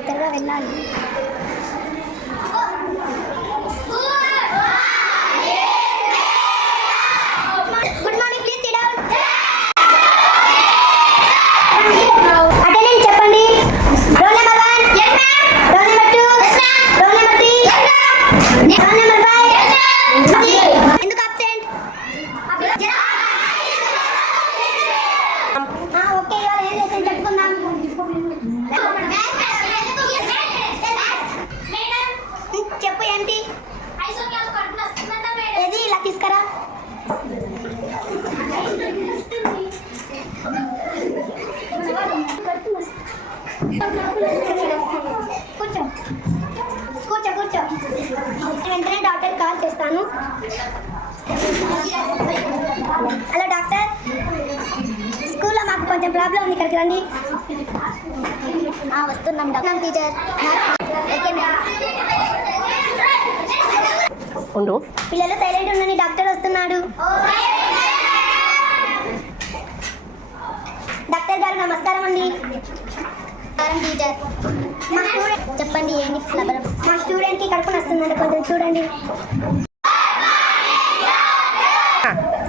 త్వరగా వెళ్ళాలి కూర్చో. కూర్చో కూర్చో. వెంటనే డాక్టర్ కాల్ చేస్తాను. Hello doctor. స్కూల్లో మాకు కొంచెం ప్రాబ్లం ఉంది. ఇక్కడికి రండి. వస్తున్నాం డాక్టర్. టీచర్. ఉండు. పిల్లలు సైలెంట్ ఉండండి. డాక్టర్ వస్తున్నాడు డాక్టర్ గారు నమస్కారం అండి నమస్కారం టీచర్ మా స్టూడెంట్ చెప్పండి ఏంటి ప్రాబ్లం మా స్టూడెంట్కి కడుపు వస్తుందండి కొంచెం చూడండి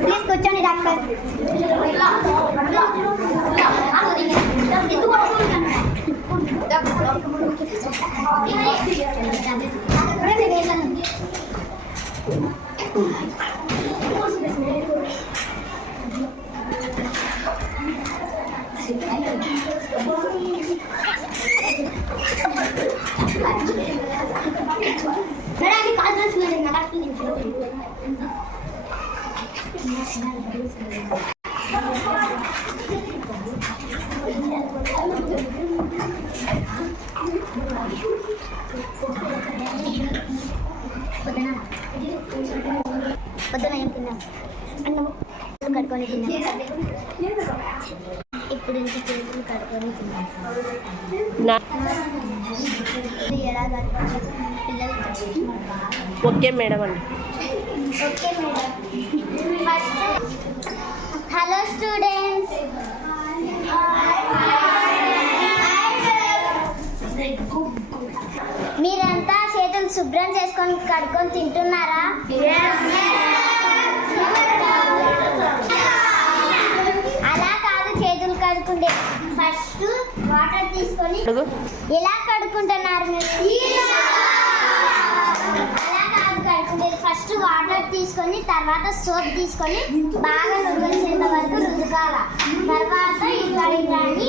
ప్లీజ్ కూర్చోండి డాక్టర్ పొద్దున పొద్దున ఏం తిన్నాం అన్నం కడుక్కొని తిన్నాం ఇంటి చేతులు కడుక్కొని తిన్నాం నా ఎలా పిల్లలు ఓకే మేడం అండి. Okay madam. హలో స్టూడెంట్స్ మీరంతా చేతులు శుభ్రం చేసుకొని కడుక్కొని తింటున్నారా? తీసుకొని ఎలా కడుక్కుంటున్నారు ఫస్ట్ వాటర్ తీసుకొని తర్వాత సోప్ తీసుకొని బాగా నురిగేంత వరకు రుద్దుకోవాల. తర్వాత ఇలా కానీ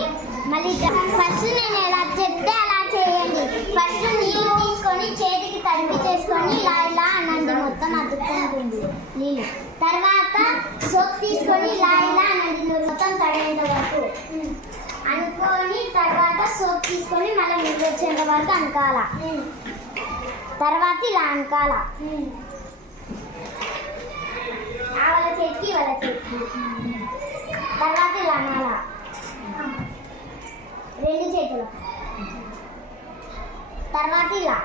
మళ్ళీ ఫస్ట్ నేను ఎలా చెప్తే అలా చేయండి. ఫస్ట్ నీళ్ళు తీసుకొని చేతికి తడిపి చేసుకొని ఇలా ఇలా అనండి మొత్తం అతుక్కుంటుంది నీళ్ళు. తర్వాత సోప్ తీసుకొని ఇలా ఇలా అనండి నువ్వు మొత్తం తడినంత వరకు అనుకొని తర్వాత సోప్ తీసుకొని మళ్ళీ నీళ్ళు వచ్చేంత వరకు అనుకోవాల తర్వాత ఇలా అనుకోవాల ఆ వాళ్ళ చేతికి వాళ్ళ చేతికి. తర్వాత ఇలా అనాల రెండు చేతులు. తర్వాత ఇలా.